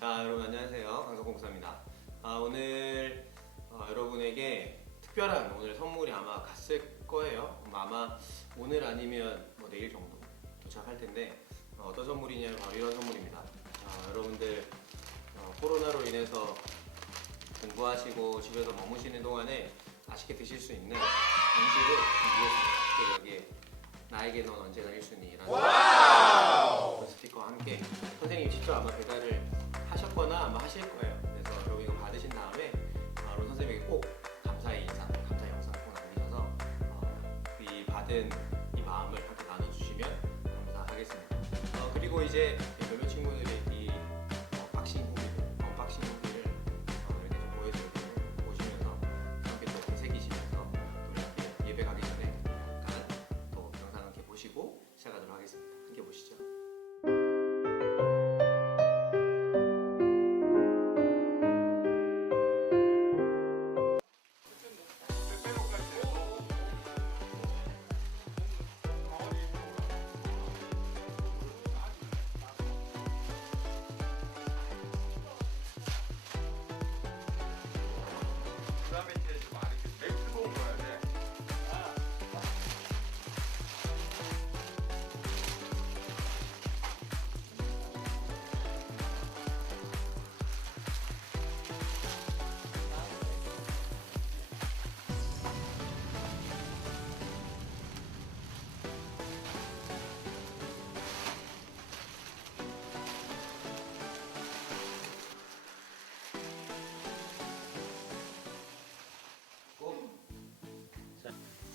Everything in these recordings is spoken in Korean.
자, 여러분 안녕하세요. 강석공사입니다. 오늘 여러분에게 특별한 오늘 선물이 아마 갔을 거예요. 아마 오늘 아니면 내일 정도 도착할 텐데 어떤 선물이냐면 바로 이런 선물입니다. 여러분들 코로나로 인해서 공부하시고 집에서 머무시는 동안에 맛있게 드실 수 있는 음식을 준비했습니다. 여기에 나에게 넌 언제나 1순위라는 스티커와 함께 선생님이 직접 아마 배달을 하셨거나 아마 하실 거예요. 그래서 여러분 이거 받으신 다음에 론 선생님에게 꼭 감사의 인사, 감사 영상 꼭 남기셔서 이 받은 이 마음을 함께 나눠주시면 감사하겠습니다. 그리고 이제 몇몇 친구들이 이 언박싱 후기를 이렇게 좀 보여드릴 테니 보시면서 함께 또 되새기시면서 또 이렇게 예배 가기 전에 약간 또 영상 함께 보시고 시작하도록 하겠습니다. 함께 보시죠.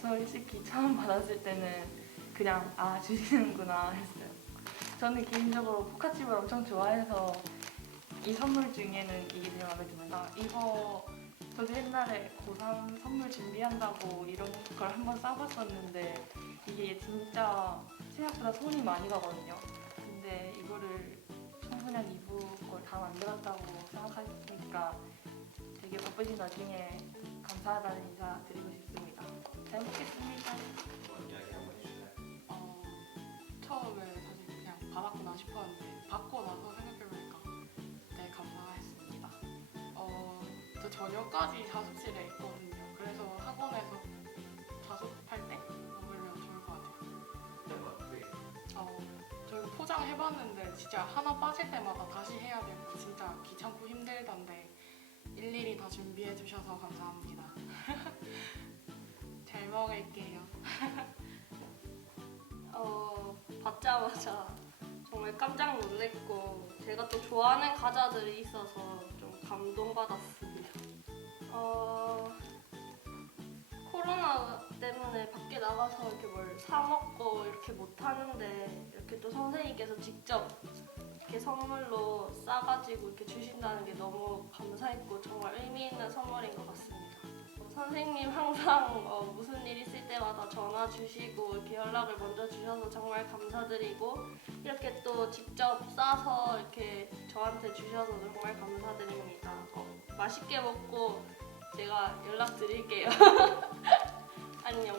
솔직히 처음 받았을 때는 그냥 주시는구나 했어요. 저는 개인적으로 포카칩을 엄청 좋아해서 이 선물 중에는 이게 제일 마음에 듭니다. 이거 저도 옛날에 고3 선물 준비한다고 이런 걸 한번 써봤었는데 이게 진짜 생각보다 손이 많이 가거든요. 근데 이거를 청소년 2부 걸 다 만들었다고 생각하니까 되게 바쁘신 와중에 감사하다는 인사 드리고 싶습니다. 잘 먹겠습니다. 이야기 한번 해주실까요? 처음에 사실 그냥 받았구나 싶었는데 받고 나서 생각해보니까 되게 감사했습니다. 저 저녁까지 자습실에 있거든요. 그래서 학원에서 자습할 때 먹으면 좋을 것 같아요. 저희가 포장해봤는데 진짜 하나 빠질 때마다 다시 해야 되고 진짜 귀찮고 힘들던데 일일이 다 준비해주셔서 감사합니다. 잘 먹을게요. 받자마자 정말 깜짝 놀랐고 제가 또 좋아하는 과자들이 있어서 좀 감동받았습니다. 코로나 때문에 밖에 나가서 이렇게 뭘 사 먹고 이렇게 못 하는데 이렇게 또 선생님께서 직접 이렇게 선물로 싸가지고 이렇게 주신다는 게 너무 감사했고 정말 의미 있는 선물인 것 같습니다. 선생님 항상 무슨 일 있을 때마다 전화 주시고 이렇게 연락을 먼저 주셔서 정말 감사드리고 이렇게 또 직접 싸서 이렇게 저한테 주셔서 정말 감사드립니다. 맛있게 먹고 제가 연락드릴게요. 안녕.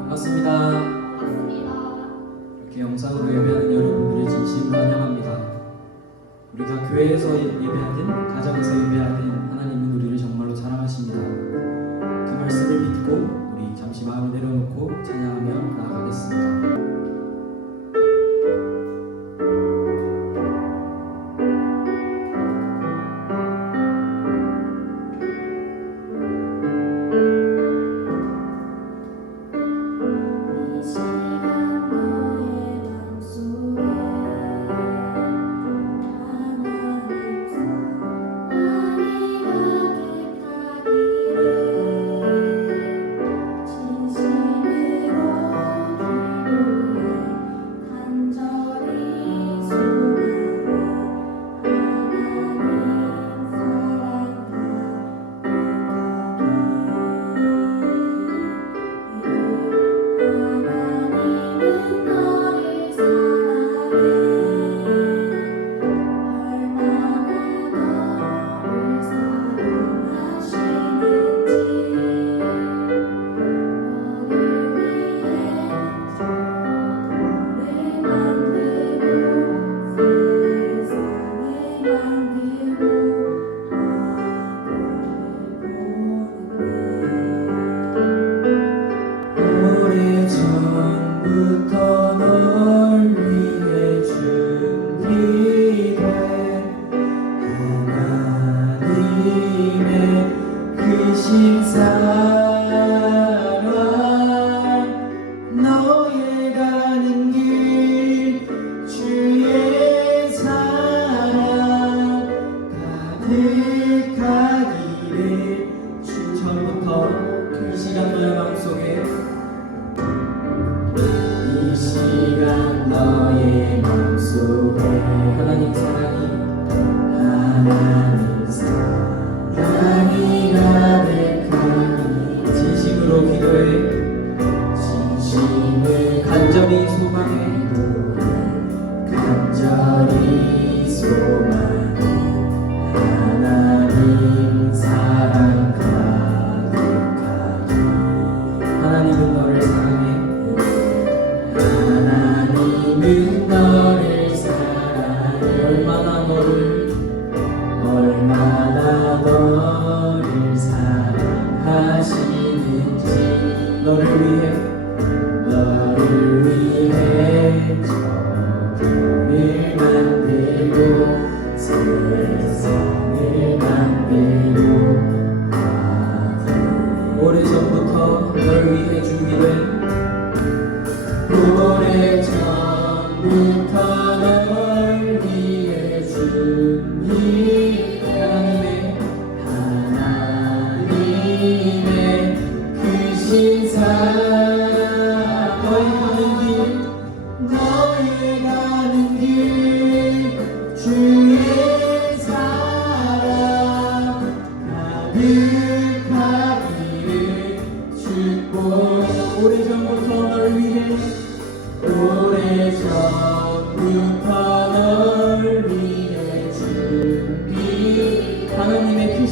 반갑습니다. 반갑습니다. 이렇게 영상으로 예배하는 여러분들을 진심으로 환영합니다. 우리가 교회에서 예배하든 가정에서 예배하든 하나님은 우리를 정말로 사랑하십니다. 그 말씀을 믿고 우리 잠시 마음을 내려놓고 찬양하며 나아가겠습니다.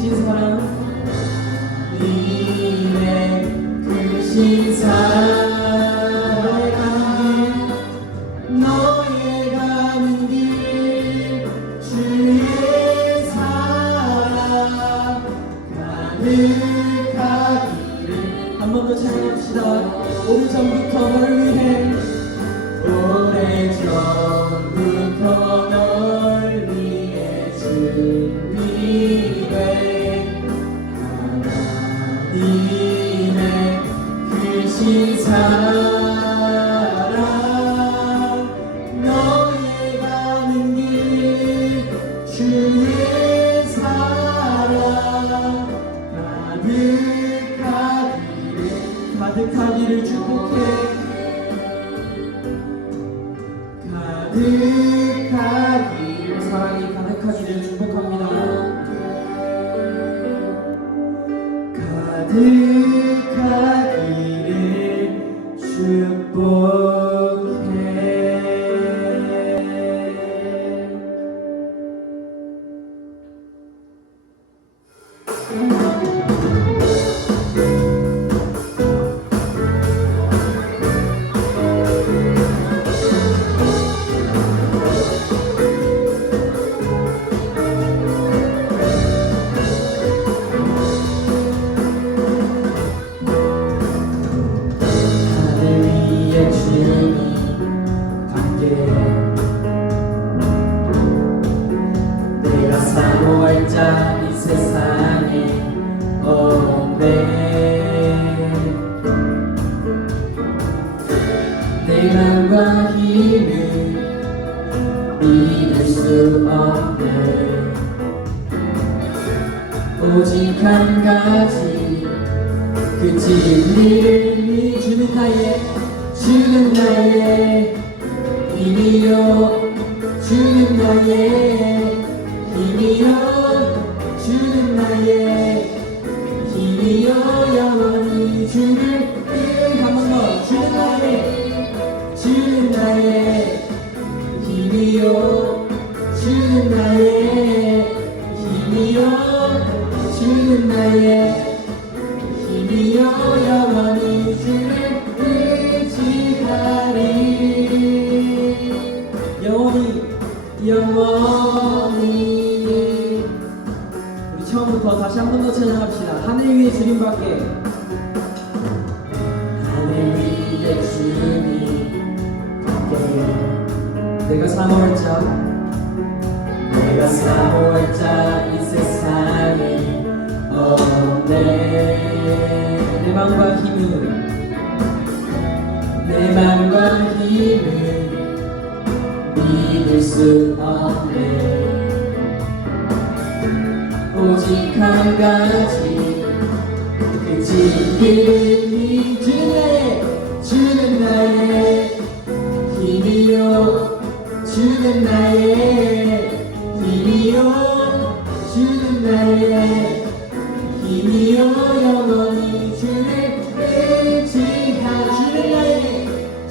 크신 사랑 하나님의 크신 사랑 너의 가는 길 주의 사랑 가득하기를 한 번 더 찬양합시다. 오래전부터 널 위해 오래전부터 널 위해 준비된 하나님의 크신 사랑 너의 가는 길 주의 사랑 가득하기를 축복해 가득하기를 사랑이 가득하기를 축복합니다. 가득하기를 축복해. 하늘 위에 주님 함께 내가 사모할 자 이 세상에 없네 내 맘과 힘을 믿을 수 없네 오직 한 가지 그 진리를 주는 나의 힘이요 주는 나의 힘이요 주는 나의 힘이요 영원히 주를 한 번 더 주는 나의 힘이요 주는 나의 힘이요 주는 나의 힘이여 영원히 주를 의지하리 영원히 우리 처음부터 다시 한 번 더 찬양합시다. 하늘 위에 주님밖에 하늘 위에 주님밖에 내가 사모할 자 이 세상에 없네 내 맘과 힘은 믿을 수 없네 오직 한 가지 그 진리를 주는 나의 힘이요 주는 나의 힘이요 주는 나의 힘이요 영원히 주를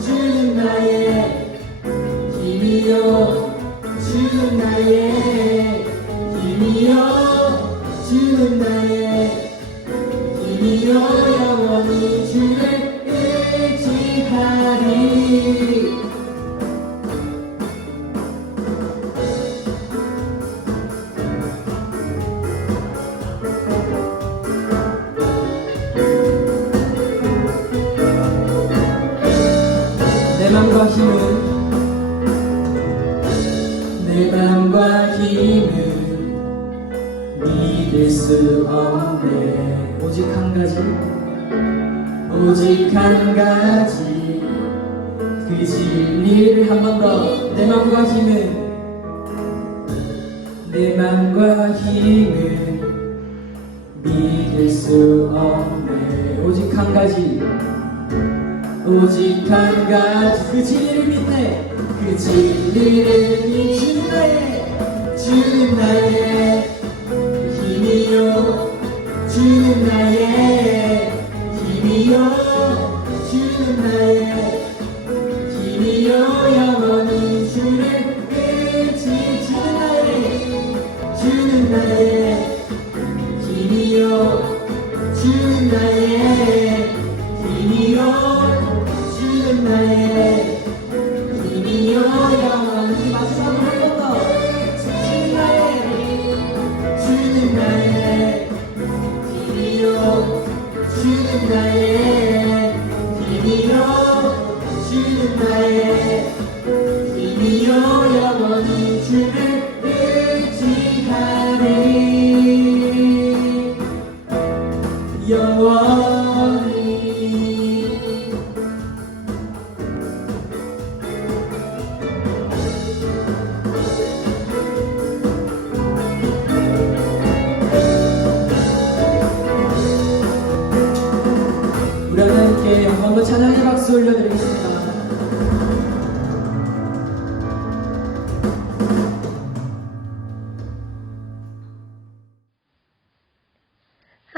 주는 나의 힘이요 주는 나의 힘이요 주는 나의 힘이요 영원히 주를 의지하리 내 맘과 힘은 믿을 수 없네 오직 한 가지 그 진리를 한 번 더 내 맘과 힘은 믿을 수 없네 오직 한 가지 그 진리를 믿네 그 진리를 주는 나의 힘이요 주는 나의 힘이요 주는 나의 힘이요 영원히 주를 의지 주는 나의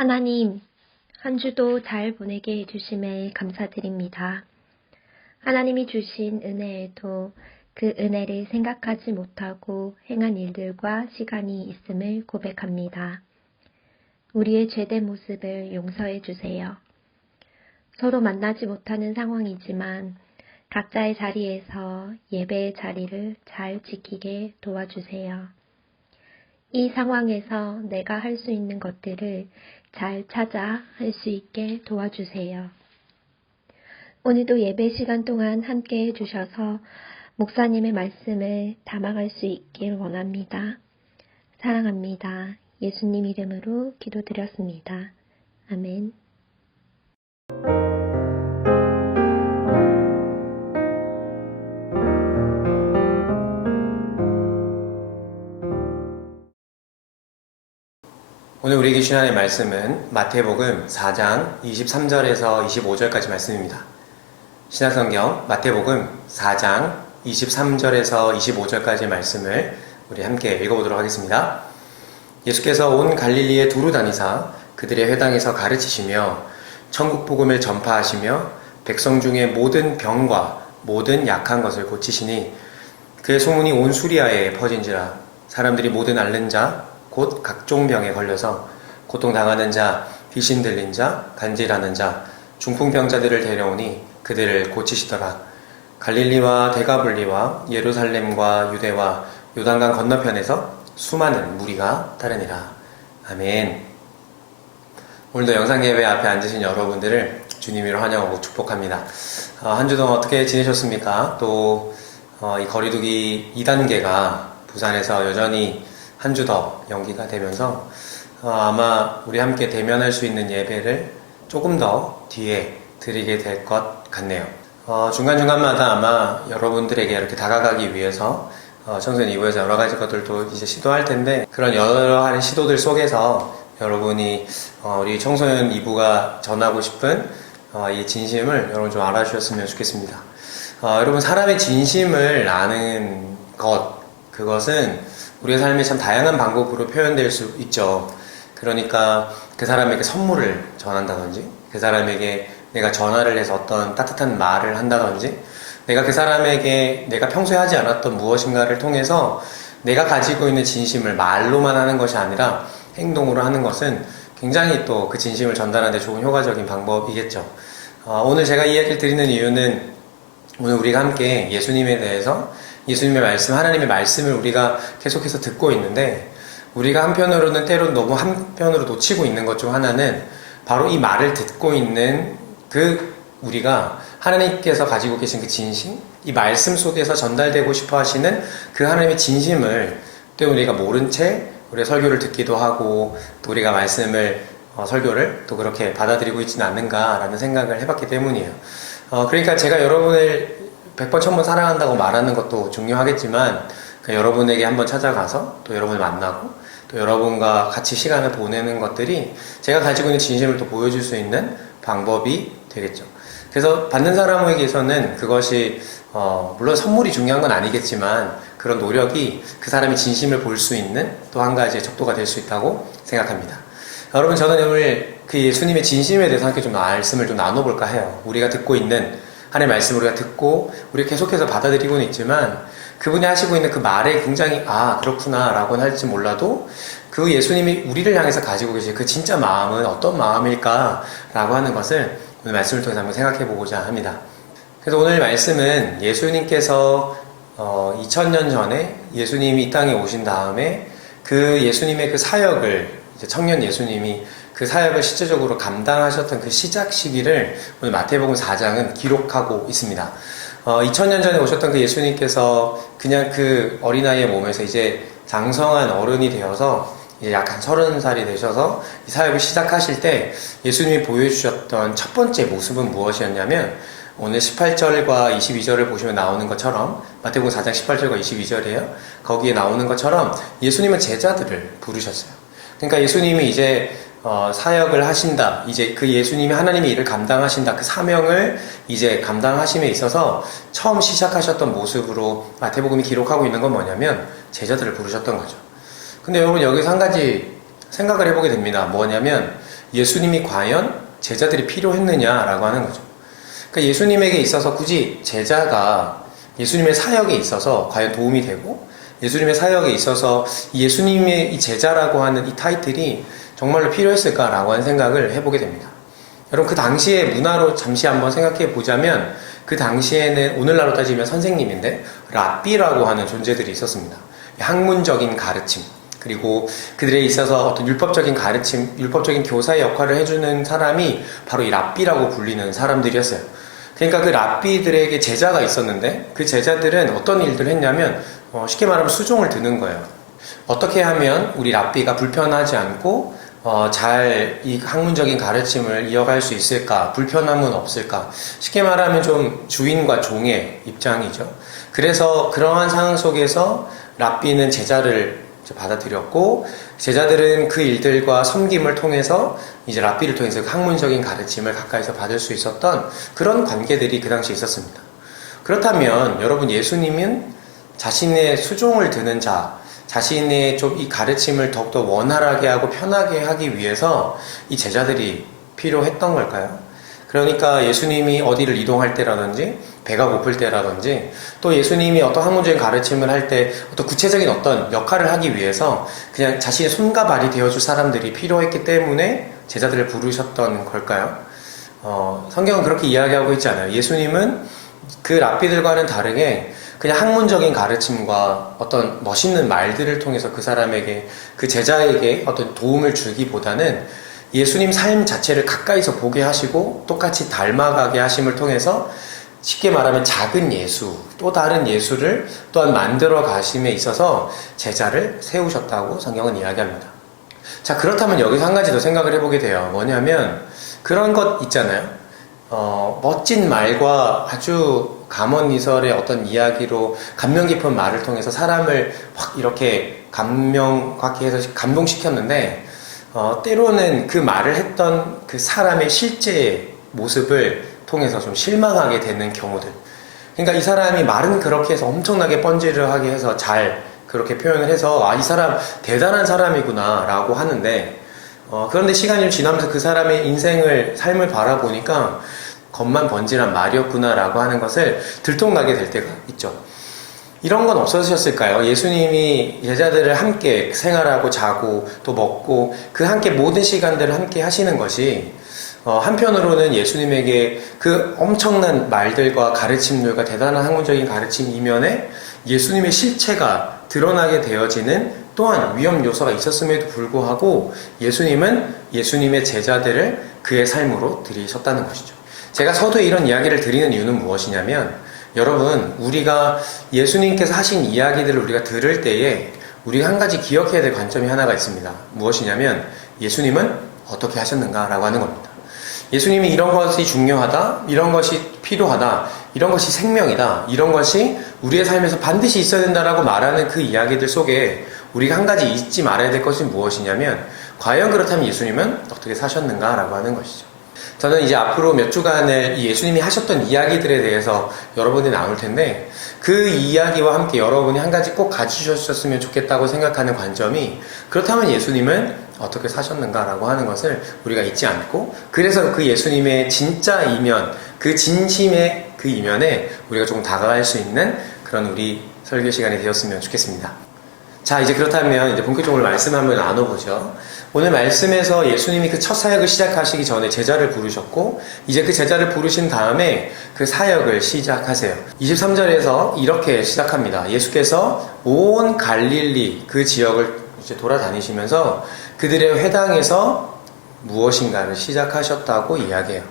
하나님, 한 주도 잘 보내게 해주심에 감사드립니다. 하나님이 주신 은혜에도 그 은혜를 생각하지 못하고 행한 일들과 시간이 있음을 고백합니다. 우리의 죄된 모습을 용서해 주세요. 서로 만나지 못하는 상황이지만 각자의 자리에서 예배의 자리를 잘 지키게 도와주세요. 이 상황에서 내가 할 수 있는 것들을 잘 찾아 할 수 있게 도와주세요. 오늘도 예배 시간 동안 함께 해주셔서 목사님의 말씀을 담아갈 수 있길 원합니다. 사랑합니다. 예수님 이름으로 기도드렸습니다. 아멘. 오늘 우리에게 주신 하나님의 말씀은 마태복음 4장 23절에서 25절까지 말씀입니다. 신약성경 마태복음 4장 23절에서 25절까지 말씀을 우리 함께 읽어보도록 하겠습니다. 예수께서 온 갈릴리에 두루 다니사 그들의 회당에서 가르치시며 천국 복음을 전파하시며 백성 중에 모든 병과 모든 약한 것을 고치시니 그의 소문이 온 수리아에 퍼진지라. 사람들이 모든 앓는 자 곧 각종 병에 걸려서 고통당하는 자, 귀신 들린 자, 간질하는 자, 중풍병자들을 데려오니 그들을 고치시더라. 갈릴리와 데가블리와 예루살렘과 유대와 요단강 건너편에서 수많은 무리가 따르니라. 아멘. 오늘도 영상예배 앞에 앉으신 여러분들을 주님으로 환영하고 축복합니다. 한 주 동안 어떻게 지내셨습니까? 또 이 거리두기 2단계가 부산에서 여전히 한 주 더 연기가 되면서 아마 우리 함께 대면할 수 있는 예배를 조금 더 뒤에 드리게 될 것 같네요. 중간중간마다 아마 여러분들에게 이렇게 다가가기 위해서 청소년 2부에서 여러 가지 것들도 이제 시도할 텐데, 그런 여러 가지 시도들 속에서 여러분이 우리 청소년 2부가 전하고 싶은 이 진심을 여러분 좀 알아주셨으면 좋겠습니다. 여러분, 사람의 진심을 아는 그것은 우리의 삶에 참 다양한 방법으로 표현될 수 있죠. 그러니까 그 사람에게 선물을 전한다든지, 그 사람에게 내가 전화를 해서 어떤 따뜻한 말을 한다든지, 내가 그 사람에게 내가 평소에 하지 않았던 무엇인가를 통해서 내가 가지고 있는 진심을 말로만 하는 것이 아니라 행동으로 하는 것은 굉장히 또 그 진심을 전달하는 데 좋은 효과적인 방법이겠죠. 오늘 제가 이야기를 드리는 이유는, 오늘 우리가 함께 예수님에 대해서, 예수님의 말씀, 하나님의 말씀을 우리가 계속해서 듣고 있는데, 우리가 한편으로는 때론 너무 한편으로 놓치고 있는 것 중 하나는 바로 이 말을 듣고 있는 우리가 하나님께서 가지고 계신 그 진심, 이 말씀 속에서 전달되고 싶어 하시는 그 하나님의 진심을 또 우리가 모른 채 우리가 설교를 듣기도 하고, 또 우리가 말씀을 설교를 또 그렇게 받아들이고 있지는 않는가라는 생각을 해봤기 때문이에요. 그러니까 제가 여러분을 100번 1000번 사랑한다고 말하는 것도 중요하겠지만, 여러분에게 한번 찾아가서 또 여러분을 만나고 또 여러분과 같이 시간을 보내는 것들이 제가 가지고 있는 진심을 또 보여줄 수 있는 방법이 되겠죠. 그래서 받는 사람에게서는 그것이 물론 선물이 중요한 건 아니겠지만, 그런 노력이 그 사람의 진심을 볼 수 있는 또 한 가지의 척도가 될 수 있다고 생각합니다. 여러분, 저는 오늘 그 예수님의 진심에 대해서 함께 좀 말씀을 좀 나눠볼까 해요. 우리가 듣고 있는 하나님의 말씀을 우리가 듣고 우리가 계속해서 받아들이고는 있지만, 그분이 하시고 있는 그 말에 굉장히 그렇구나 라고는 할지 몰라도 그 예수님이 우리를 향해서 가지고 계신 그 진짜 마음은 어떤 마음일까 라고 하는 것을 오늘 말씀을 통해서 한번 생각해 보고자 합니다. 그래서 오늘 말씀은 예수님께서 2000년 전에 예수님이 이 땅에 오신 다음에 그 예수님의 그 사역을, 이제 청년 예수님이 그 사역을 실제적으로 감당하셨던 그 시작 시기를 오늘 마태복음 4장은 기록하고 있습니다. 2000년 전에 오셨던 그 예수님께서 그냥 그 어린아이의 몸에서 이제 장성한 어른이 되어서 이제 약 한 30살이 되셔서 이 사역을 시작하실 때 예수님이 보여주셨던 첫 번째 모습은 무엇이었냐면, 오늘 18절과 22절을 보시면 나오는 것처럼, 마태복음 4장 18절과 22절이에요. 거기에 나오는 것처럼 예수님은 제자들을 부르셨어요. 그러니까 예수님이 이제 사역을 하신다, 이제 그 예수님이 하나님의 일을 감당하신다, 그 사명을 이제 감당하심에 있어서 처음 시작하셨던 모습으로 마태복음이 기록하고 있는 건 뭐냐면 제자들을 부르셨던 거죠. 근데 여러분, 여기서 한 가지 생각을 해보게 됩니다. 뭐냐면 예수님이 과연 제자들이 필요했느냐라고 하는 거죠. 그러니까 예수님에게 있어서 굳이 제자가 예수님의 사역에 있어서 과연 도움이 되고, 예수님의 사역에 있어서 예수님의 이 제자라고 하는 이 타이틀이 정말로 필요했을까라고 하는 생각을 해보게 됩니다. 여러분, 그 당시의 문화로 잠시 한번 생각해 보자면, 그 당시에는 오늘날로 따지면 선생님인데 랍비라고 하는 존재들이 있었습니다. 학문적인 가르침, 그리고 그들에 있어서 어떤 율법적인 가르침, 율법적인 교사의 역할을 해주는 사람이 바로 이 랍비라고 불리는 사람들이었어요. 그러니까 그 랍비들에게 제자가 있었는데, 그 제자들은 어떤 일들을 했냐면 쉽게 말하면 수종을 드는 거예요. 어떻게 하면 우리 랍비가 불편하지 않고 잘 이 학문적인 가르침을 이어갈 수 있을까? 불편함은 없을까? 쉽게 말하면 좀 주인과 종의 입장이죠. 그래서 그러한 상황 속에서 랍비는 제자를 받아들였고, 제자들은 그 일들과 섬김을 통해서 이제 랍비를 통해서 학문적인 가르침을 가까이서 받을 수 있었던 그런 관계들이 그 당시에 있었습니다. 그렇다면 여러분, 예수님은 자신의 수종을 드는 자, 자신의 좀 이 가르침을 더욱더 원활하게 하고 편하게 하기 위해서 이 제자들이 필요했던 걸까요? 그러니까 예수님이 어디를 이동할 때라든지, 배가 고플 때라든지, 또 예수님이 어떤 학문적인 가르침을 할 때 어떤 구체적인 어떤 역할을 하기 위해서 그냥 자신의 손과 발이 되어줄 사람들이 필요했기 때문에 제자들을 부르셨던 걸까요? 성경은 그렇게 이야기하고 있지 않아요. 예수님은 그 랍비들과는 다르게 그냥 학문적인 가르침과 어떤 멋있는 말들을 통해서 그 사람에게, 그 제자에게 어떤 도움을 주기보다는 예수님 삶 자체를 가까이서 보게 하시고 똑같이 닮아가게 하심을 통해서 쉽게 말하면 작은 예수, 또 다른 예수를 또한 만들어 가심에 있어서 제자를 세우셨다고 성경은 이야기합니다. 자, 그렇다면 여기서 한 가지 더 생각을 해보게 돼요. 뭐냐면 그런 것 있잖아요. 멋진 말과 아주 감언이설의 어떤 이야기로 감명 깊은 말을 통해서 사람을 확 이렇게 감명 갖게 해서 감동시켰는데, 때로는 그 말을 했던 그 사람의 실제 모습을 통해서 좀 실망하게 되는 경우들. 그러니까 이 사람이 말은 그렇게 해서 엄청나게 번지르하게 해서 잘 그렇게 표현을 해서 이 사람 대단한 사람이구나 라고 하는데, 그런데 시간이 좀 지나면서 그 사람의 인생을, 삶을 바라보니까 겉만 번지르한 말이었구나 라고 하는 것을 들통나게 될 때가 있죠. 이런 건 없어지셨을까요? 예수님이 제자들을 함께 생활하고 자고 또 먹고 그 함께 모든 시간들을 함께 하시는 것이 한편으로는 예수님에게 그 엄청난 말들과 가르침들과 대단한 학문적인 가르침 이면에 예수님의 실체가 드러나게 되어지는 또한 위험 요소가 있었음에도 불구하고 예수님은 예수님의 제자들을 그의 삶으로 들이셨다는 것이죠. 제가 서두에 이런 이야기를 드리는 이유는 무엇이냐면, 여러분, 우리가 예수님께서 하신 이야기들을 우리가 들을 때에 우리가 한 가지 기억해야 될 관점이 하나가 있습니다. 무엇이냐면 예수님은 어떻게 하셨는가라고 하는 겁니다. 예수님이 이런 것이 중요하다, 이런 것이 필요하다, 이런 것이 생명이다, 이런 것이 우리의 삶에서 반드시 있어야 된다라고 말하는 그 이야기들 속에 우리가 한 가지 잊지 말아야 될 것이 무엇이냐면, 과연 그렇다면 예수님은 어떻게 사셨는가라고 하는 것이죠. 저는 이제 앞으로 몇 주간을 이 예수님이 하셨던 이야기들에 대해서 여러분이 나눌 텐데, 그 이야기와 함께 여러분이 한 가지 꼭 가지셨으면 좋겠다고 생각하는 관점이, 그렇다면 예수님은 어떻게 사셨는가라고 하는 것을 우리가 잊지 않고, 그래서 그 예수님의 진짜 이면, 그 진심의 그 이면에 우리가 조금 다가갈 수 있는 그런 우리 설교 시간이 되었으면 좋겠습니다. 자, 이제 그렇다면 이제 본격적으로 말씀 한번 나눠보죠. 오늘 말씀에서 예수님이 그 첫 사역을 시작하시기 전에 제자를 부르셨고, 이제 그 제자를 부르신 다음에 그 사역을 시작하세요. 23절에서 이렇게 시작합니다. 예수께서 온 갈릴리 그 지역을 이제 돌아다니시면서 그들의 회당에서 무엇인가를 시작하셨다고 이야기해요.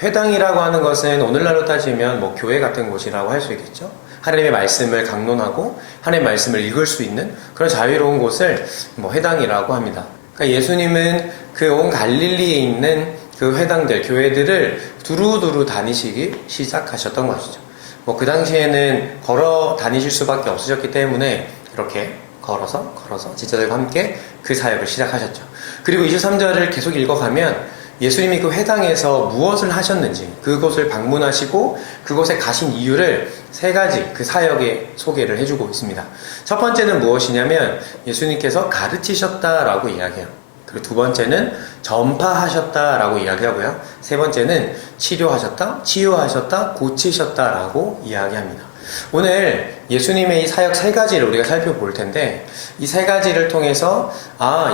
회당이라고 하는 것은 오늘날로 따지면 뭐 교회 같은 곳이라고 할 수 있겠죠. 하나님의 말씀을 강론하고 하나님의 말씀을 읽을 수 있는 그런 자유로운 곳을 뭐 회당이라고 합니다. 그러니까 예수님은 그 온 갈릴리에 있는 그 회당들, 교회들을 두루두루 다니시기 시작하셨던 것이죠. 뭐 그 당시에는 걸어 다니실 수밖에 없으셨기 때문에 이렇게 걸어서 제자들과 함께 그 사역을 시작하셨죠. 그리고 23절을 계속 읽어가면 예수님이 그 회당에서 무엇을 하셨는지, 그곳을 방문하시고 그곳에 가신 이유를 세 가지 그 사역에 소개를 해주고 있습니다. 첫 번째는 무엇이냐면 예수님께서 가르치셨다라고 이야기해요. 그리고 두 번째는 전파하셨다라고 이야기하고요. 세 번째는 치료하셨다, 치유하셨다, 고치셨다라고 이야기합니다. 오늘 예수님의 이 사역 세 가지를 우리가 살펴볼 텐데 이 세 가지를 통해서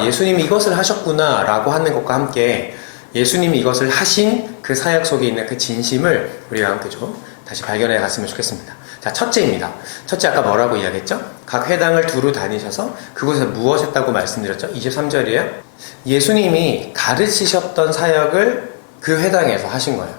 예수님이 이것을 하셨구나 라고 하는 것과 함께 예수님이 이것을 하신 그 사역 속에 있는 그 진심을 우리가 함께 좀 다시 발견해 갔으면 좋겠습니다. 자, 첫째입니다. 첫째 아까 뭐라고 이야기했죠? 각 회당을 두루 다니셔서 그곳에서 무엇 했다고 말씀드렸죠? 23절이에요. 예수님이 가르치셨던 사역을 그 회당에서 하신 거예요.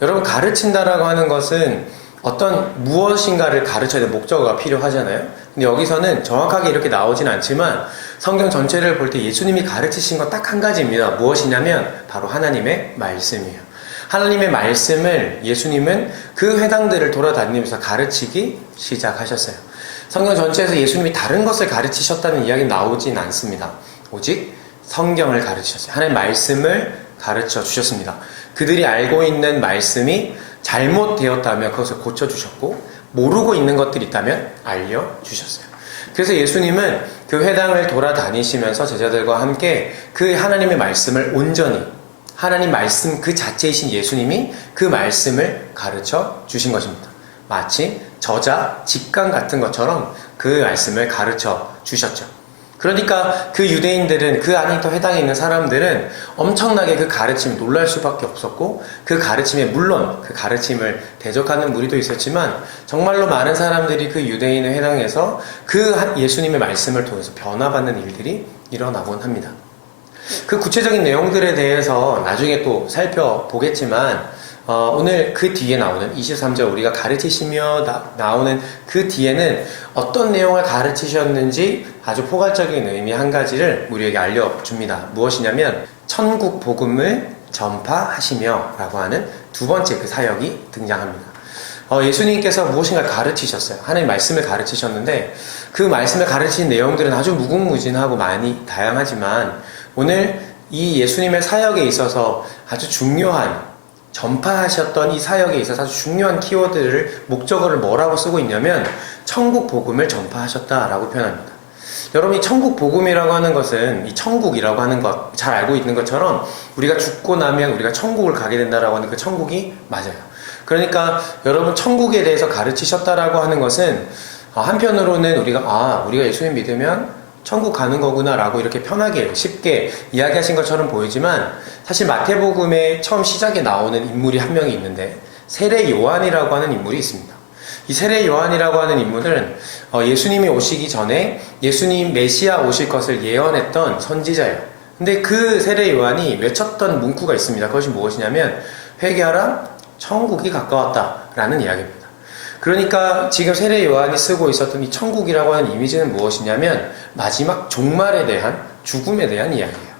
여러분, 가르친다라고 하는 것은 어떤 무엇인가를 가르쳐야 될 목적어가 필요하잖아요. 근데 여기서는 정확하게 이렇게 나오진 않지만 성경 전체를 볼 때 예수님이 가르치신 건 딱 한 가지입니다. 무엇이냐면 바로 하나님의 말씀이에요. 하나님의 말씀을 예수님은 그 회당들을 돌아다니면서 가르치기 시작하셨어요. 성경 전체에서 예수님이 다른 것을 가르치셨다는 이야기는 나오진 않습니다. 오직 성경을 가르치셨어요. 하나님의 말씀을 가르쳐 주셨습니다. 그들이 알고 있는 말씀이 잘못되었다면 그것을 고쳐주셨고 모르고 있는 것들이 있다면 알려주셨어요. 그래서 예수님은 그 회당을 돌아다니시면서 제자들과 함께 그 하나님의 말씀을 온전히 하나님 말씀 그 자체이신 예수님이 그 말씀을 가르쳐 주신 것입니다. 마치 저자, 직강 같은 것처럼 그 말씀을 가르쳐 주셨죠. 그러니까 그 유대인들은 그 안에 있던 회당에 있는 사람들은 엄청나게 그 가르침에 놀랄 수밖에 없었고 그 가르침에 물론 그 가르침을 대적하는 무리도 있었지만 정말로 많은 사람들이 그 유대인의 회당에서 그 예수님의 말씀을 통해서 변화받는 일들이 일어나곤 합니다. 그 구체적인 내용들에 대해서 나중에 또 살펴보겠지만 오늘 그 뒤에 나오는 23절 우리가 가르치시며 나오는 그 뒤에는 어떤 내용을 가르치셨는지 아주 포괄적인 의미 한 가지를 우리에게 알려줍니다. 무엇이냐면 천국 복음을 전파하시며 라고 하는 두 번째 그 사역이 등장합니다. 예수님께서 무엇인가 가르치셨어요. 하나님 말씀을 가르치셨는데 그 말씀을 가르친 내용들은 아주 무궁무진하고 많이 다양하지만 오늘 이 예수님의 사역에 있어서 아주 중요한 전파하셨던 이 사역에 있어서 아주 중요한 키워드를 목적어를 뭐라고 쓰고 있냐면 천국 복음을 전파하셨다라고 표현합니다. 여러분, 이 천국 복음이라고 하는 것은 이 천국이라고 하는 것 잘 알고 있는 것처럼 우리가 죽고 나면 우리가 천국을 가게 된다라고 하는 그 천국이 맞아요. 그러니까 여러분 천국에 대해서 가르치셨다라고 하는 것은 한편으로는 우리가 예수님 믿으면 천국 가는 거구나 라고 이렇게 편하게 쉽게 이야기하신 것처럼 보이지만 사실 마태복음의 처음 시작에 나오는 인물이 한 명이 있는데 세례 요한이라고 하는 인물이 있습니다. 이 세례 요한이라고 하는 인물은 예수님이 오시기 전에 예수님 메시아 오실 것을 예언했던 선지자예요. 근데 그 세례 요한이 외쳤던 문구가 있습니다. 그것이 무엇이냐면 회개하라, 천국이 가까웠다 라는 이야기입니다. 그러니까 지금 세례 요한이 쓰고 있었던 이 천국이라고 하는 이미지는 무엇이냐면 마지막 종말에 대한 죽음에 대한 이야기예요.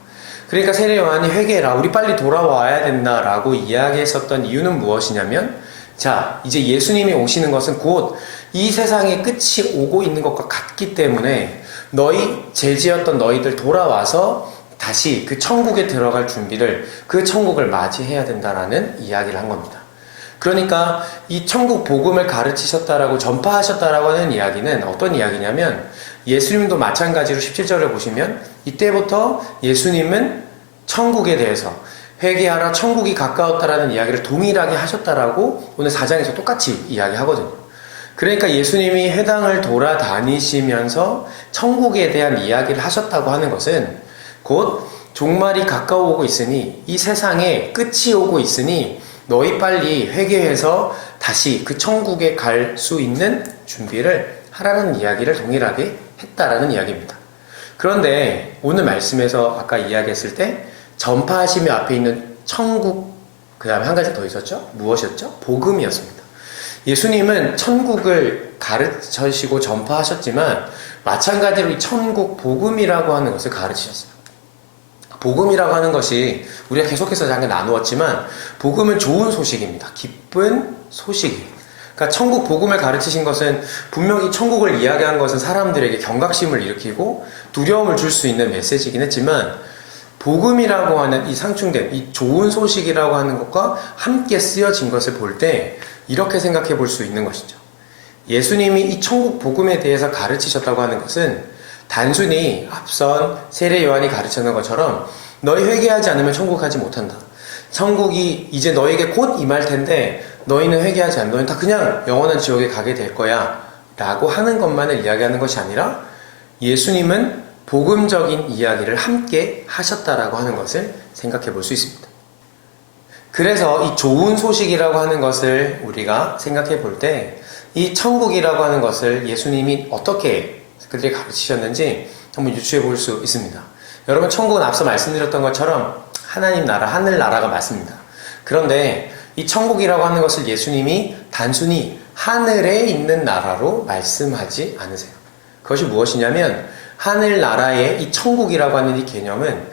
그러니까 세례 요한이 회개해라, 우리 빨리 돌아와야 된다라고 이야기했었던 이유는 무엇이냐면 자, 이제 예수님이 오시는 것은 곧 이 세상의 끝이 오고 있는 것과 같기 때문에 너희 죄지었던 너희들 돌아와서 다시 그 천국에 들어갈 준비를 그 천국을 맞이해야 된다라는 이야기를 한 겁니다. 그러니까 이 천국 복음을 가르치셨다라고 전파하셨다라고 하는 이야기는 어떤 이야기냐면 예수님도 마찬가지로 17절을 보시면 이때부터 예수님은 천국에 대해서 회개하라 천국이 가까웠다라는 이야기를 동일하게 하셨다라고 오늘 4장에서 똑같이 이야기하거든요. 그러니까 예수님이 회당을 돌아다니시면서 천국에 대한 이야기를 하셨다고 하는 것은 곧 종말이 가까워오고 있으니 이 세상에 끝이 오고 있으니 너희 빨리 회개해서 다시 그 천국에 갈 수 있는 준비를 하라는 이야기를 동일하게 했다라는 이야기입니다. 그런데 오늘 말씀에서 아까 이야기했을 때 전파하시며 앞에 있는 천국, 그 다음에 한 가지 더 있었죠? 무엇이었죠? 복음이었습니다. 예수님은 천국을 가르치시고 전파하셨지만 마찬가지로 이 천국 복음이라고 하는 것을 가르치셨어요. 복음이라고 하는 것이 우리가 계속해서 잠깐 나누었지만 복음은 좋은 소식입니다. 기쁜 소식이에요. 그러니까 천국 복음을 가르치신 것은 분명히 천국을 이야기한 것은 사람들에게 경각심을 일으키고 두려움을 줄 수 있는 메시지이긴 했지만 복음이라고 하는 이 상충된 이 좋은 소식이라고 하는 것과 함께 쓰여진 것을 볼 때 이렇게 생각해 볼 수 있는 것이죠. 예수님이 이 천국 복음에 대해서 가르치셨다고 하는 것은 단순히 앞선 세례 요한이 가르치는 것처럼 너희 회개하지 않으면 천국 가지 못한다. 천국이 이제 너에게 곧 임할 텐데 너희는 회개하지 않으면 너희는 다 그냥 영원한 지옥에 가게 될 거야 라고 하는 것만을 이야기하는 것이 아니라 예수님은 복음적인 이야기를 함께 하셨다라고 하는 것을 생각해 볼 수 있습니다. 그래서 이 좋은 소식이라고 하는 것을 우리가 생각해 볼 때 이 천국이라고 하는 것을 예수님이 어떻게 그들이 가르치셨는지 한번 유추해 볼 수 있습니다. 여러분, 천국은 앞서 말씀드렸던 것처럼 하나님 나라, 하늘나라가 맞습니다. 그런데 이 천국이라고 하는 것을 예수님이 단순히 하늘에 있는 나라로 말씀하지 않으세요. 그것이 무엇이냐면 하늘나라의 이 천국이라고 하는 이 개념은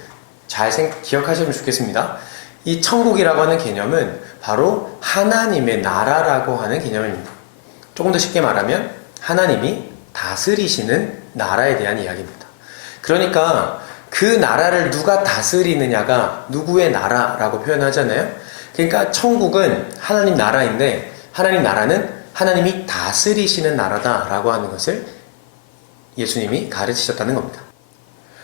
잘 기억하시면 좋겠습니다. 이 천국이라고 하는 개념은 바로 하나님의 나라라고 하는 개념입니다. 조금 더 쉽게 말하면 하나님이 다스리시는 나라에 대한 이야기입니다. 그러니까 그 나라를 누가 다스리느냐가 누구의 나라라고 표현하잖아요. 그러니까 천국은 하나님 나라인데 하나님 나라는 하나님이 다스리시는 나라다라고 하는 것을 예수님이 가르치셨다는 겁니다.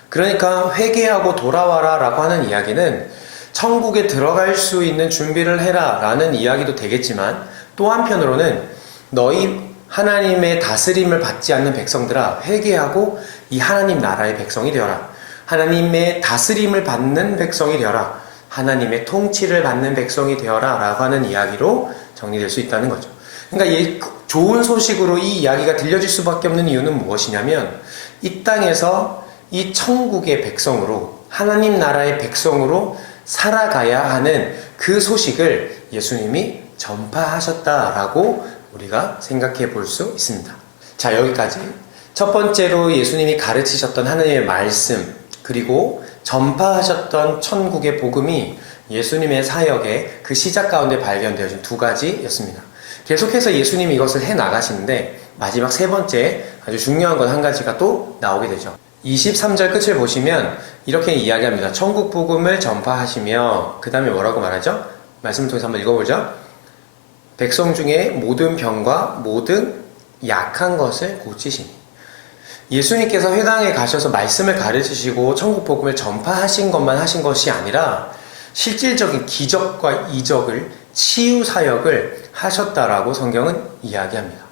그러니까 회개하고 돌아와라 라고 하는 이야기는 천국에 들어갈 수 있는 준비를 해라 라는 이야기도 되겠지만 또 한편으로는 너희 하나님의 다스림을 받지 않는 백성들아 회개하고 이 하나님 나라의 백성이 되어라. 하나님의 다스림을 받는 백성이 되어라. 하나님의 통치를 받는 백성이 되어라 라고 하는 이야기로 정리될 수 있다는 거죠. 그러니까 좋은 소식으로 이 이야기가 들려질 수밖에 없는 이유는 무엇이냐면 이 땅에서 이 천국의 백성으로 하나님 나라의 백성으로 살아가야 하는 그 소식을 예수님이 전파하셨다라고 우리가 생각해 볼 수 있습니다. 자, 여기까지 첫 번째로 예수님이 가르치셨던 하나님의 말씀 그리고 전파하셨던 천국의 복음이 예수님의 사역의 그 시작 가운데 발견되어진 두 가지였습니다. 계속해서 예수님이 이것을 해나가시는데 마지막 세 번째 아주 중요한 건 한 가지가 또 나오게 되죠. 23절 끝을 보시면 이렇게 이야기합니다. 천국 복음을 전파하시며 그 다음에 뭐라고 말하죠? 말씀을 통해서 한번 읽어보죠. 백성 중에 모든 병과 모든 약한 것을 고치시니. 예수님께서 회당에 가셔서 말씀을 가르치시고 천국 복음을 전파하신 것만 하신 것이 아니라 실질적인 기적과 이적을 치유 사역을 하셨다라고 성경은 이야기합니다.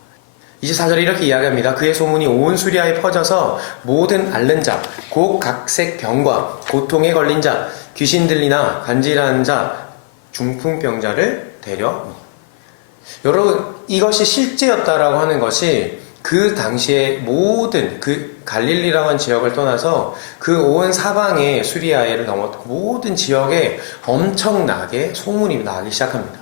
24절에 이렇게 이야기합니다. 그의 소문이 온 수리아에 퍼져서 모든 앓는 자, 곧 각색 병과 고통에 걸린 자, 귀신 들리나 간질하는 자, 중풍병자를 데려옵니다. 여러분, 이것이 실제였다라고 하는 것이 그 당시에 모든 그 갈릴리라고 하는 지역을 떠나서 그 온 사방의 수리아에를 넘었던 모든 지역에 엄청나게 소문이 나기 시작합니다.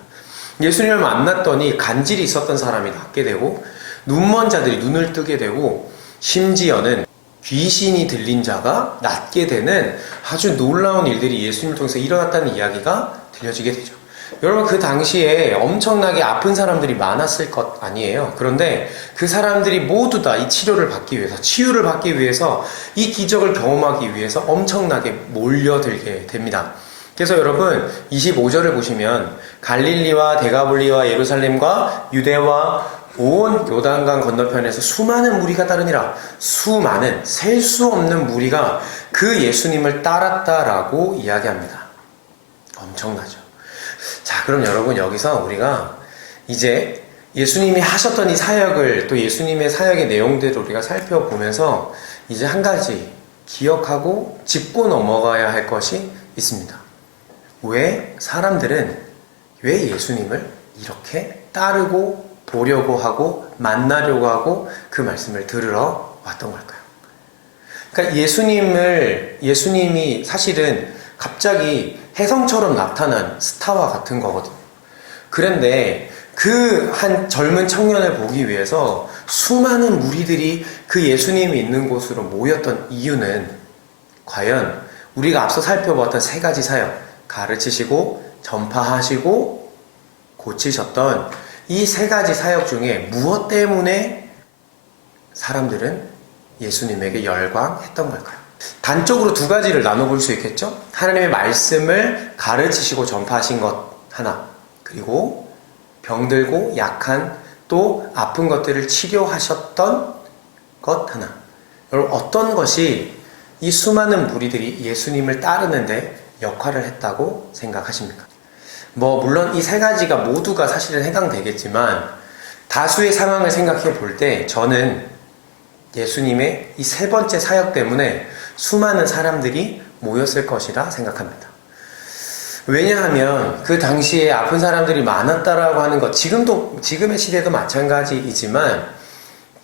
예수님을 만났더니 간질이 있었던 사람이 낫게 되고 눈먼 자들이 눈을 뜨게 되고 심지어는 귀신이 들린 자가 낫게 되는 아주 놀라운 일들이 예수님을 통해서 일어났다는 이야기가 들려지게 되죠. 여러분, 그 당시에 엄청나게 아픈 사람들이 많았을 것 아니에요. 그런데 그 사람들이 모두 다 이 치료를 받기 위해서, 치유를 받기 위해서, 이 기적을 경험하기 위해서 엄청나게 몰려들게 됩니다. 그래서 여러분, 25절을 보시면 갈릴리와 데가볼리와 예루살렘과 유대와 온 요단강 건너편에서 수많은 무리가 따르니라. 수많은, 셀 수 없는 무리가 그 예수님을 따랐다라고 이야기합니다. 엄청나죠. 자, 그럼 여러분, 여기서 우리가 이제 예수님이 하셨던 이 사역을 또 예수님의 사역의 내용들을 우리가 살펴보면서 이제 한 가지 기억하고 짚고 넘어가야 할 것이 있습니다. 왜 사람들은 왜 예수님을 이렇게 따르고 보려고 하고 만나려고 하고 그 말씀을 들으러 왔던 걸까요? 그러니까 예수님이 사실은 갑자기 혜성처럼 나타난 스타와 같은 거거든요. 그런데 그 한 젊은 청년을 보기 위해서 수많은 무리들이 그 예수님이 있는 곳으로 모였던 이유는 과연 우리가 앞서 살펴봤던 세 가지 사역, 가르치시고 전파하시고 고치셨던 이 세 가지 사역 중에 무엇 때문에 사람들은 예수님에게 열광했던 걸까요? 단적으로 두 가지를 나눠볼 수 있겠죠? 하나님의 말씀을 가르치시고 전파하신 것 하나, 그리고 병들고 약한 또 아픈 것들을 치료하셨던 것 하나. 여러분, 어떤 것이 이 수많은 무리들이 예수님을 따르는데 역할을 했다고 생각하십니까? 물론 이 세 가지가 모두가 사실은 해당되겠지만 다수의 상황을 생각해 볼 때 저는 예수님의 이 세 번째 사역 때문에 수많은 사람들이 모였을 것이라 생각합니다. 왜냐하면 그 당시에 아픈 사람들이 많았다라고 하는 것, 지금의 시대도 마찬가지이지만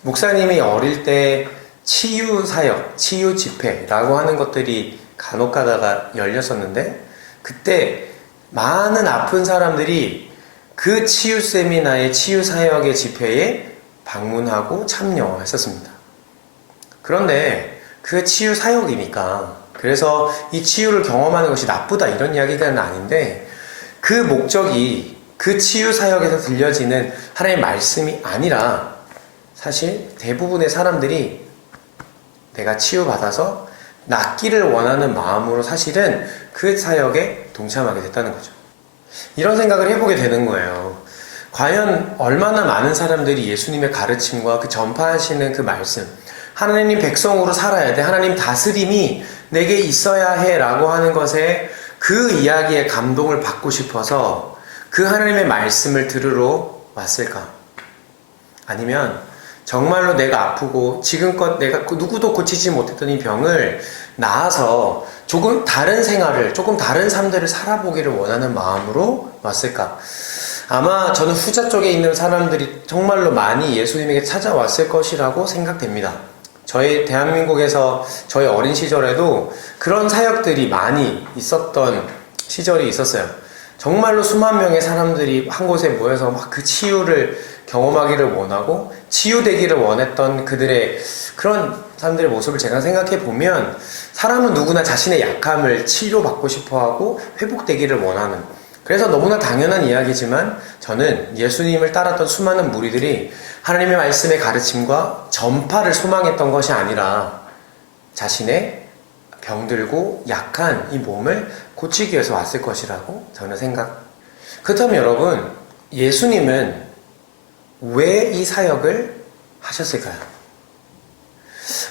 목사님이 어릴 때 치유 사역, 치유 집회라고 하는 것들이 간혹 가다가 열렸었는데 그때 많은 아픈 사람들이 그 치유 세미나의 치유 사역의 집회에 방문하고 참여했었습니다. 그런데 그 치유 사역이니까 그래서 이 치유를 경험하는 것이 나쁘다 이런 이야기가 아닌데 그 목적이 그 치유 사역에서 들려지는 하나님의 말씀이 아니라 사실 대부분의 사람들이 내가 치유받아서 낫기를 원하는 마음으로 사실은 그 사역에 동참하게 됐다는 거죠. 이런 생각을 해보게 되는 거예요. 과연 얼마나 많은 사람들이 예수님의 가르침과 그 전파하시는 그 말씀, 하나님 백성으로 살아야 돼, 하나님 다스림이 내게 있어야 해 라고 하는 것에 그 이야기에 감동을 받고 싶어서 그 하나님의 말씀을 들으러 왔을까? 아니면 정말로 내가 아프고 지금껏 내가 누구도 고치지 못했던 이 병을 나아서 조금 다른 생활을, 조금 다른 삶들을 살아보기를 원하는 마음으로 왔을까? 아마 저는 후자 쪽에 있는 사람들이 정말로 많이 예수님에게 찾아왔을 것이라고 생각됩니다. 저희 대한민국에서 저희 어린 시절에도 그런 사역들이 많이 있었던 시절이 있었어요. 정말로 수만 명의 사람들이 한 곳에 모여서 막 그 치유를 경험하기를 원하고 치유되기를 원했던 그들의 그런 사람들의 모습을 제가 생각해 보면 사람은 누구나 자신의 약함을 치료받고 싶어하고 회복되기를 원하는, 그래서 너무나 당연한 이야기지만 저는 예수님을 따랐던 수많은 무리들이 하나님의 말씀의 가르침과 전파를 소망했던 것이 아니라 자신의 병들고 약한 이 몸을 고치기 위해서 왔을 것이라고 저는 그렇다면 여러분, 예수님은 왜 이 사역을 하셨을까요?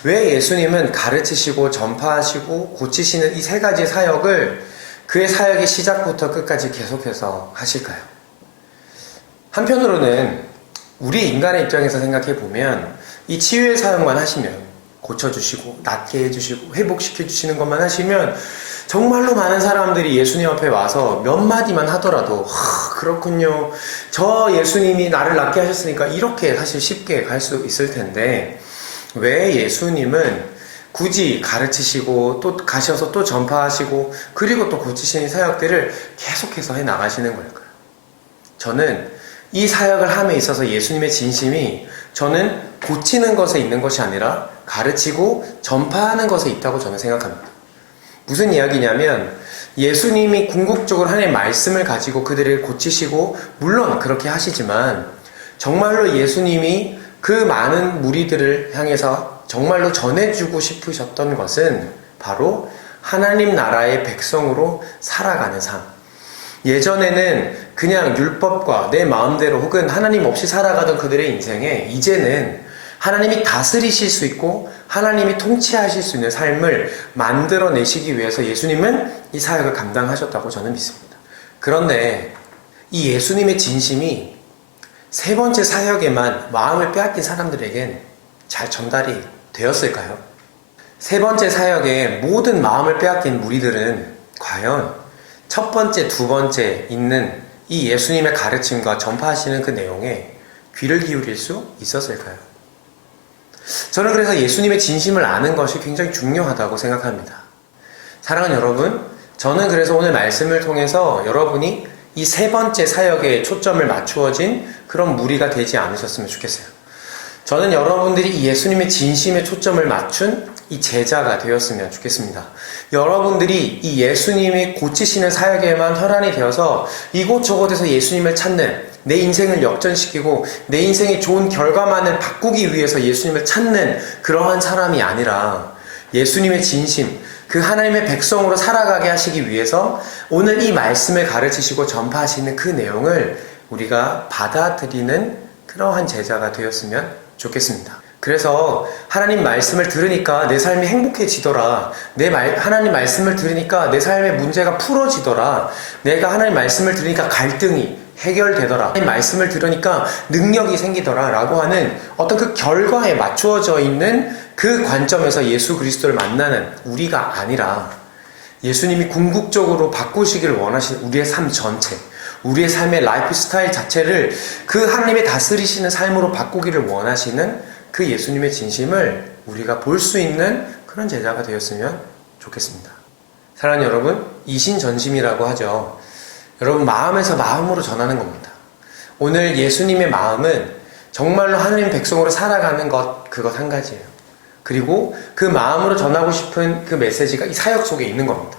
왜 예수님은 가르치시고 전파하시고 고치시는 이 세 가지 사역을 그의 사역의 시작부터 끝까지 계속해서 하실까요? 한편으로는 우리 인간의 입장에서 생각해 보면 이 치유의 사역만 하시면, 고쳐주시고 낫게 해주시고 회복시켜주시는 것만 하시면 정말로 많은 사람들이 예수님 앞에 와서 몇 마디만 하더라도 그렇군요, 저 예수님이 나를 낫게 하셨으니까 이렇게 사실 쉽게 갈 수 있을 텐데 왜 예수님은 굳이 가르치시고 또 가셔서 또 전파하시고 그리고 또 고치시는 사역들을 계속해서 해 나가시는 걸까요? 저는 이 사역을 함에 있어서 예수님의 진심이 저는 고치는 것에 있는 것이 아니라 가르치고 전파하는 것에 있다고 저는 생각합니다. 무슨 이야기냐면 예수님이 궁극적으로 하나님의 말씀을 가지고 그들을 고치시고 물론 그렇게 하시지만 정말로 예수님이 그 많은 무리들을 향해서 정말로 전해주고 싶으셨던 것은 바로 하나님 나라의 백성으로 살아가는 삶. 예전에는 그냥 율법과 내 마음대로 혹은 하나님 없이 살아가던 그들의 인생에 이제는 하나님이 다스리실 수 있고 하나님이 통치하실 수 있는 삶을 만들어내시기 위해서 예수님은 이 사역을 감당하셨다고 저는 믿습니다. 그런데 이 예수님의 진심이 세 번째 사역에만 마음을 빼앗긴 사람들에겐 잘 전달이 되었을까요? 세 번째 사역에 모든 마음을 빼앗긴 무리들은 과연 첫 번째, 두 번째 있는 이 예수님의 가르침과 전파하시는 그 내용에 귀를 기울일 수 있었을까요? 저는 그래서 예수님의 진심을 아는 것이 굉장히 중요하다고 생각합니다. 사랑하는 여러분, 저는 그래서 오늘 말씀을 통해서 여러분이 이 세 번째 사역에 초점을 맞추어진 그런 무리가 되지 않으셨으면 좋겠어요. 저는 여러분들이 이 예수님의 진심에 초점을 맞춘 이 제자가 되었으면 좋겠습니다. 여러분들이 이 예수님이 고치시는 사역에만 혈안이 되어서 이곳저곳에서 예수님을 찾는, 내 인생을 역전시키고 내 인생의 좋은 결과만을 바꾸기 위해서 예수님을 찾는 그러한 사람이 아니라 예수님의 진심, 그 하나님의 백성으로 살아가게 하시기 위해서 오늘 이 말씀을 가르치시고 전파하시는 그 내용을 우리가 받아들이는 그러한 제자가 되었으면 좋겠습니다. 그래서 하나님 말씀을 들으니까 내 삶이 행복해지더라. 하나님 말씀을 들으니까 내 삶의 문제가 풀어지더라. 내가 하나님 말씀을 들으니까 갈등이 해결되더라. 하나님 말씀을 들으니까 능력이 생기더라. 라고 하는 어떤 그 결과에 맞추어져 있는 그 관점에서 예수 그리스도를 만나는 우리가 아니라 예수님이 궁극적으로 바꾸시기를 원하시는 우리의 삶 전체, 우리의 삶의 라이프 스타일 자체를 그 하나님의 다스리시는 삶으로 바꾸기를 원하시는 그 예수님의 진심을 우리가 볼 수 있는 그런 제자가 되었으면 좋겠습니다. 사랑하는 여러분, 이신전심이라고 하죠. 여러분, 마음에서 마음으로 전하는 겁니다. 오늘 예수님의 마음은 정말로 하나님 백성으로 살아가는 그것 한 가지예요. 그리고 그 마음으로 전하고 싶은 그 메시지가 이 사역 속에 있는 겁니다.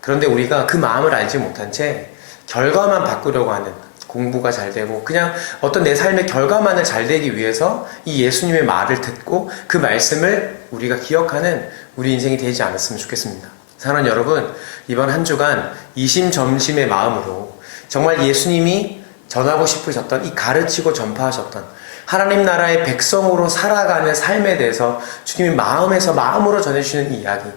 그런데 우리가 그 마음을 알지 못한 채 결과만 바꾸려고 하는, 공부가 잘 되고 그냥 어떤 내 삶의 결과만을 잘 되기 위해서 이 예수님의 말을 듣고 그 말씀을 우리가 기억하는 우리 인생이 되지 않았으면 좋겠습니다. 사랑하는 여러분, 이번 한 주간 이심점심의 마음으로 정말 예수님이 전하고 싶으셨던, 이 가르치고 전파하셨던 하나님 나라의 백성으로 살아가는 삶에 대해서 주님이 마음에서 마음으로 전해주시는 이 이야기,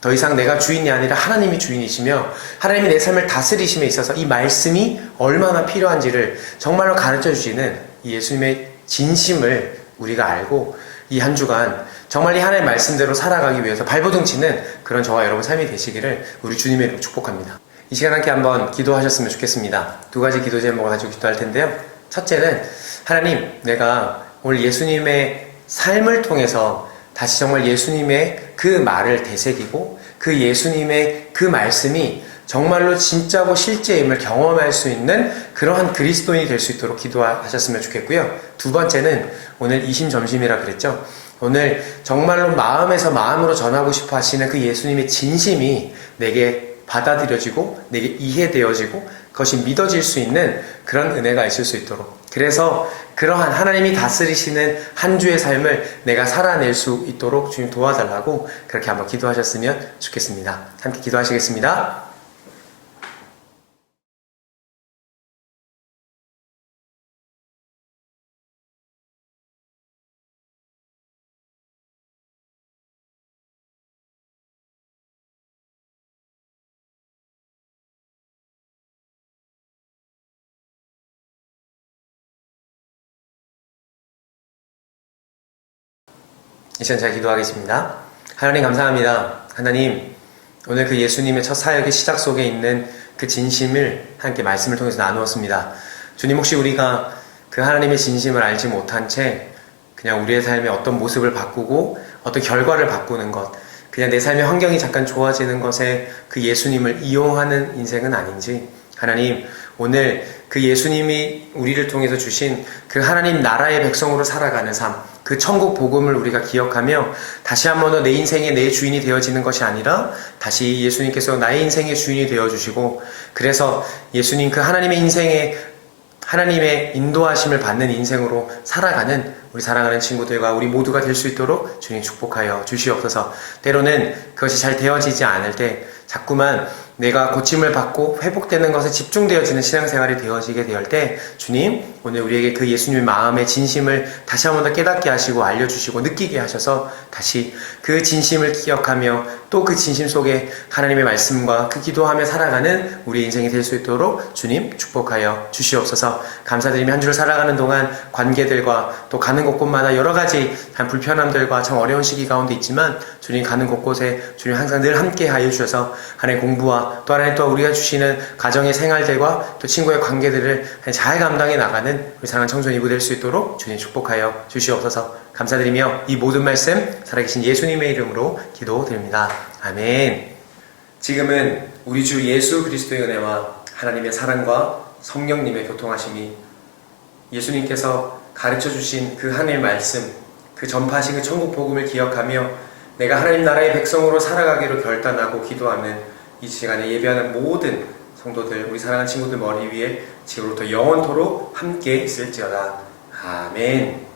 더 이상 내가 주인이 아니라 하나님이 주인이시며 하나님이 내 삶을 다스리심에 있어서 이 말씀이 얼마나 필요한지를 정말로 가르쳐주시는 이 예수님의 진심을 우리가 알고 이 한 주간 정말 이 하나님의 말씀대로 살아가기 위해서 발버둥 치는 그런 저와 여러분 삶이 되시기를 우리 주님의 이름으로 축복합니다. 이 시간 함께 한번 기도하셨으면 좋겠습니다. 두 가지 기도 제목을 가지고 기도할 텐데요. 첫째는 하나님, 내가 오늘 예수님의 삶을 통해서 다시 정말 예수님의 그 말을 되새기고 그 예수님의 그 말씀이 정말로 진짜고 실제임을 경험할 수 있는 그러한 그리스도인이 될 수 있도록 기도하셨으면 좋겠고요. 두 번째는 오늘 이심점심이라 그랬죠. 오늘 정말로 마음에서 마음으로 전하고 싶어 하시는 그 예수님의 진심이 내게 받아들여지고 내게 이해되어지고 그것이 믿어질 수 있는 그런 은혜가 있을 수 있도록, 그래서 그러한 하나님이 다스리시는 한 주의 삶을 내가 살아낼 수 있도록 주님 도와달라고 그렇게 한번 기도하셨으면 좋겠습니다. 함께 기도하시겠습니다. 이 시간 제가 기도하겠습니다. 하나님 감사합니다. 하나님, 오늘 그 예수님의 첫 사역의 시작 속에 있는 그 진심을 함께 말씀을 통해서 나누었습니다. 주님, 혹시 우리가 그 하나님의 진심을 알지 못한 채 그냥 우리의 삶의 어떤 모습을 바꾸고 어떤 결과를 바꾸는 것, 그냥 내 삶의 환경이 잠깐 좋아지는 것에 그 예수님을 이용하는 인생은 아닌지, 하나님, 오늘 그 예수님이 우리를 통해서 주신 그 하나님 나라의 백성으로 살아가는 삶, 그 천국 복음을 우리가 기억하며 다시 한 번 더 내 인생의 내 주인이 되어지는 것이 아니라 다시 예수님께서 나의 인생의 주인이 되어주시고, 그래서 예수님 그 하나님의 인생에 하나님의 인도하심을 받는 인생으로 살아가는 우리 사랑하는 친구들과 우리 모두가 될 수 있도록 주님 축복하여 주시옵소서. 때로는 그것이 잘 되어지지 않을 때 자꾸만 내가 고침을 받고 회복되는 것에 집중되어지는 신앙생활이 되어지게 될 때 주님, 오늘 우리에게 그 예수님의 마음의 진심을 다시 한 번 더 깨닫게 하시고 알려주시고 느끼게 하셔서 다시 그 진심을 기억하며 또 그 진심 속에 하나님의 말씀과 그 기도하며 살아가는 우리 인생이 될 수 있도록 주님 축복하여 주시옵소서. 감사드리며 한 주를 살아가는 동안 관계들과 또 가는 곳곳마다 여러 가지 불편함들과 참 어려운 시기 가운데 있지만 주님 가는 곳곳에 주님 항상 늘 함께 하여 주셔서 하나님 공부와 또 하나님 또 우리가 주시는 가정의 생활들과 또 친구의 관계들을 잘 감당해 나가는 우리 사랑하는 청소년이 될 수 있도록 주님 축복하여 주시옵소서. 감사드리며 이 모든 말씀 살아계신 예수님의 이름으로 기도드립니다. 아멘. 지금은 우리 주 예수 그리스도의 은혜와 하나님의 사랑과 성령님의 교통하심이 예수님께서 가르쳐주신 그 하나님의 말씀, 그 전파하신 그 천국 복음을 기억하며 내가 하나님 나라의 백성으로 살아가기로 결단하고 기도하는 이 시간에 예배하는 모든 성도들, 우리 사랑하는 친구들 머리 위에 지금부터 영원토록 함께 있을지어다. 아멘.